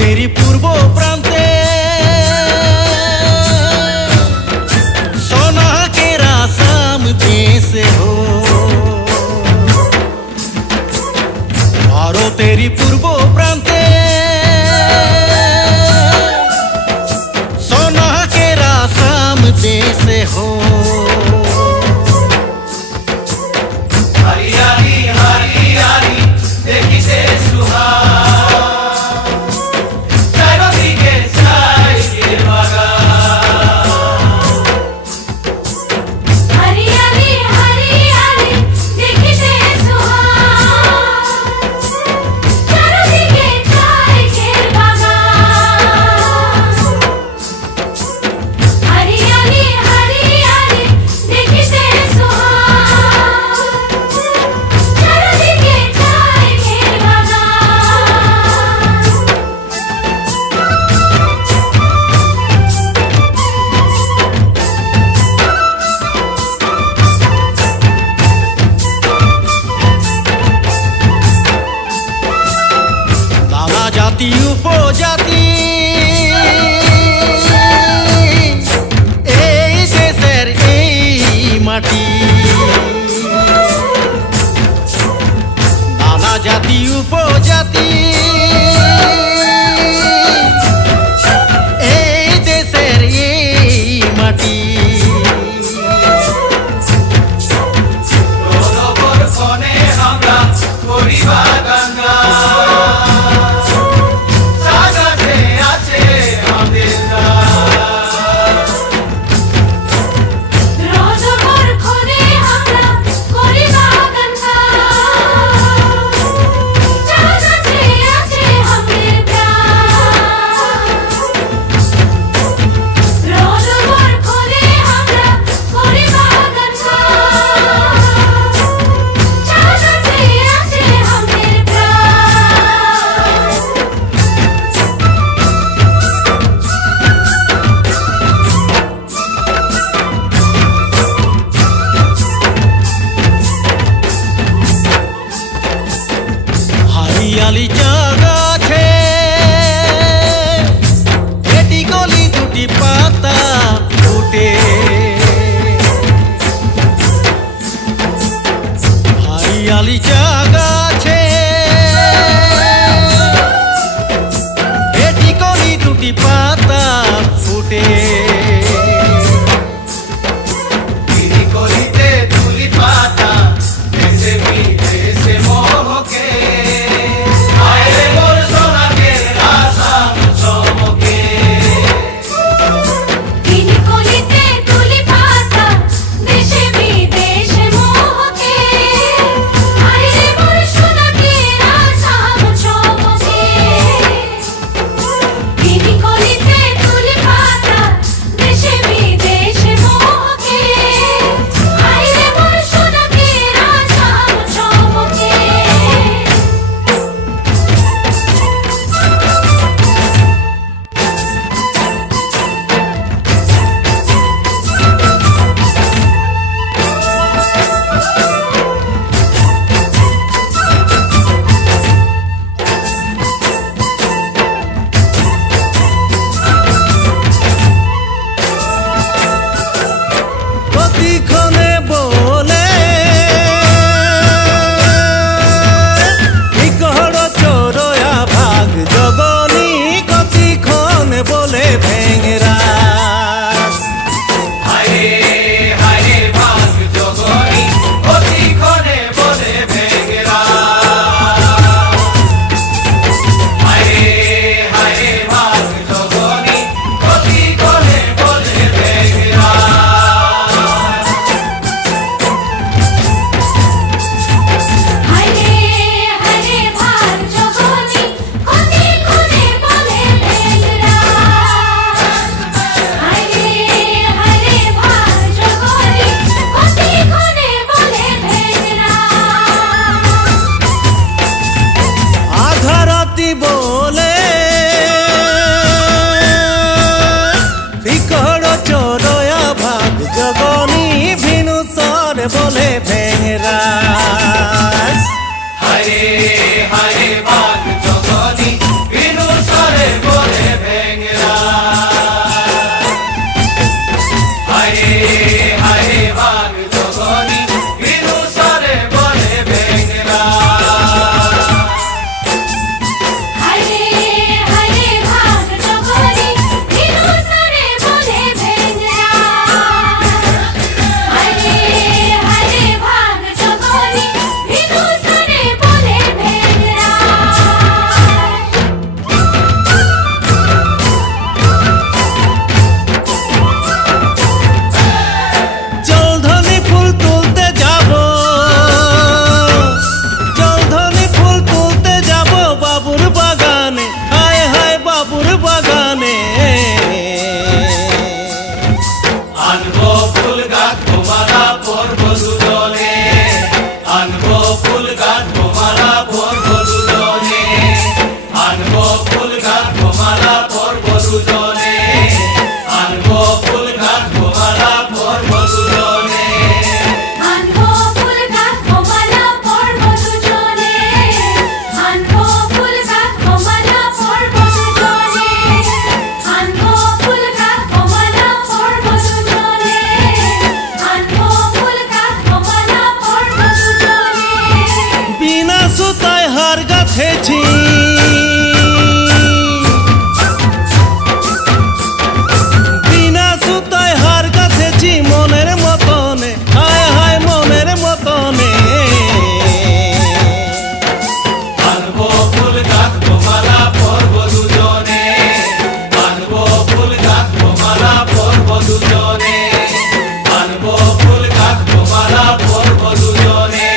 ভারতেরই পূর্ব প্রান্তে सोना के रासाम जैसे हो ভারতেরই পূর্ব প্রান্তে सोना के रासाम जैसे हो हरियाली हरियाली देखिते सुहाग चारिदिके चाइके बागान हरियाली हरियाली देखिते सुहाग चारिदिके चाइके बागान हरियाली हरियाली देखिते सुहाग चारिदिके चाइके নানা জাতি উপজাতি এই দেশের এই মাটি নানা জাতি উপজাতি এই দেশের এই মাটি রোদগর ফনে আমরা করিবা গঙ্গা সাগরে আছে আমাদের রোজগর খনে আমরা করিবা গঙ্গা জাগাতে আছে আমাদের প্রাণ রোজগর খনে আমরা করিবা গঙ্গা জাগাতে আছে আমাদের প্রাণ हरियाली जगाছে এটি গলি দুটি পাতা ফুটে हरियाली जगाছে এটি গলি দুটি পাতা ফুটে গিরি করিতে তুলি পাতা দেশে বিদেশে মোহকে আইরে মোর সোনাকে আসাম চমকে কিনি কলিতে তুলি পাতা দেশে বিদেশে মোহকে আইরে মোর সোনাকে আসাম চমকে কিনি কলিতে মালা পরব দুজনে আনবো ফুল গাঁথবো মালা পরব দুজনে আনবো ফুল গাঁথবো মালা পরব দুজনে আনবো ফুল গাঁথবো মালা পরব দুজনে আনবো ফুল গাঁথবো মালা পরব দুজনে আনবো ফুল গাঁথবো মালা পরব দুজনে বিনা সুতায় হার গাঁথেছি বিনা সুতায় হার গাঁথেছি মনের মতনে হায় হায় মনের মতনে আনবো ফুল গাঁথবো মালা পরব দুজনে আনবো ফুল গাঁথবো মালা পরব দুজনে আনবো ফুল গাঁথবো মালা পরব দুজনে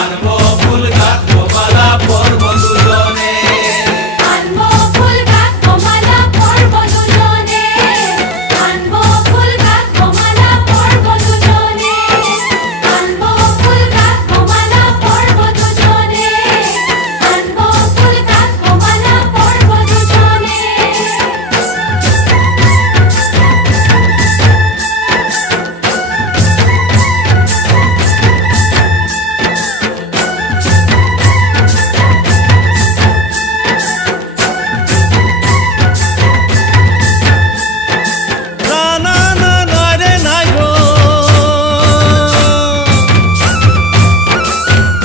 আনবো ফুল গাঁথবো মালা পরব দুজনে আনবো ফুল গাঁথবো মালা পরব দুজনে আনবো ফুল গাঁথবো মালা পরব দুজনে আনবো ফুল গাঁথবো মালা পরব দুজনে আনবো ফুল গাঁথবো মালা পরব দুজনে না না না নয় রে নাই গো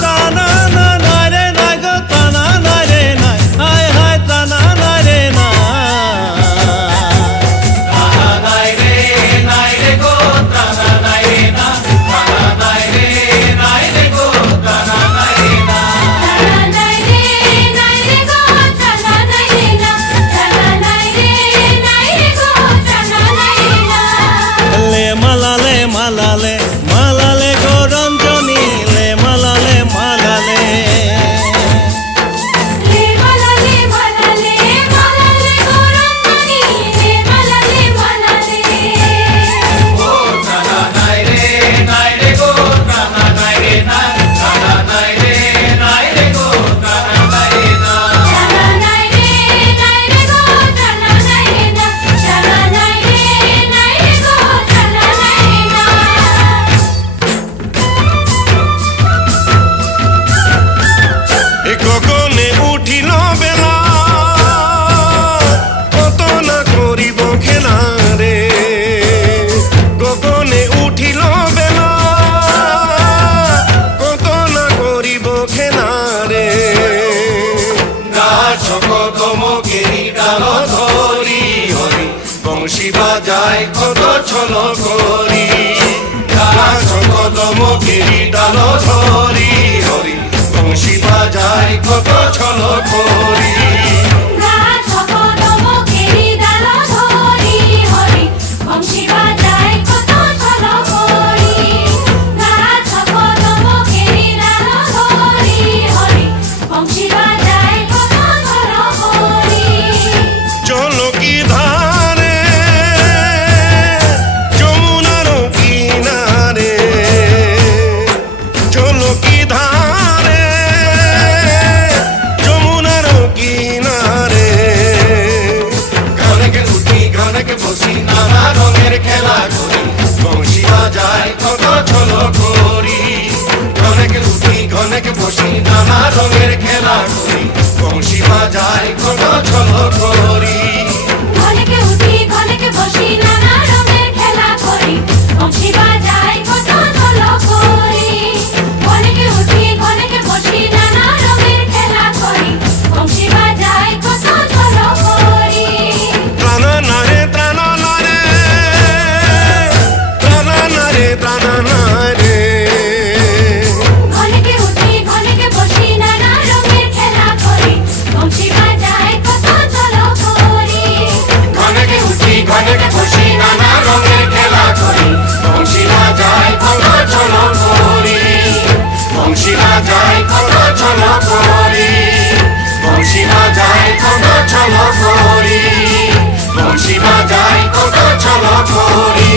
তানা না নয় রে নাই গো তানা নয় রে নাই হায় হায় তানা নয় রে না তানা নাই রে গো তানা নাই রে না তানা নাই রে গো তানা নাই রে না তারা নাই রে গো তারা নাই রে না তারা নাই রে গো তারা নাই রে না লে মালালে মালালে মালালে গো রঞ্জনী লে মালালে মালালে লে মালালে মালালে মালালে গরন্তনি লে মালালে মালালে ও তানা নাই রে গো তানা নাই রে না তানা নাই রে গো তানা নাই রে না তারা নাই রে গো তারা নাই রে না তারা নাই রে গো তারা নাই রে না এ গগনে উঠিল বেলা কত না করিব খেলা রে গগনে উঠিল বেলা কত না করিব খেলা রে গাছ কদমগিরি ডাল ধরি হরি বংশী বাজায় কত ছল করি গাছ কদমগিরি ডাল ধরি হরি বংশী বাজায় কত ছল করি গাছ কদম কেরি ডাল ধরি হরি বংশী বাজায় কত ছল করি গাছ কদম কেরি ডাল ধরি হরি বংশী বাজায় কত ছল করি চলো কি ধারে যমুনার কিনারে চলো কি ধারে যমুনার কিনারে ঘনকে উঠি ঘনকে বসি নানা রঙের খেলা করি বংশী বাজায় কত ছল করি ঘনকে উঠি ঘনকে বসি নানা রঙের খেলা করি বংশী বাজায় কত ছল করি ঘনকে উঠি ঘনকে বসি নানা রঙের খেলা করি বংশী বাজায় কত ছল করি ঘনকে উঠি ঘনকে বসি নানা রঙের খেলা করি বংশী বাজায় কত ছল করি ত্রানা নারে ত্রানা নারে ত্রানা নারে ত্রানা নারে ঘনকে উঠি ঘনকে বসি নানা রঙের খেলা করি বংশী বাজায় কত ছল করি ঘনকে উঠি ঘনকে বসি নানা রঙের খেলা করি বংশী বাজায় কত ছল করি বংশী বাজায় কত ছল করি বংশী বাজায় কত ছল করি বংশী বাজায় কত ছল করি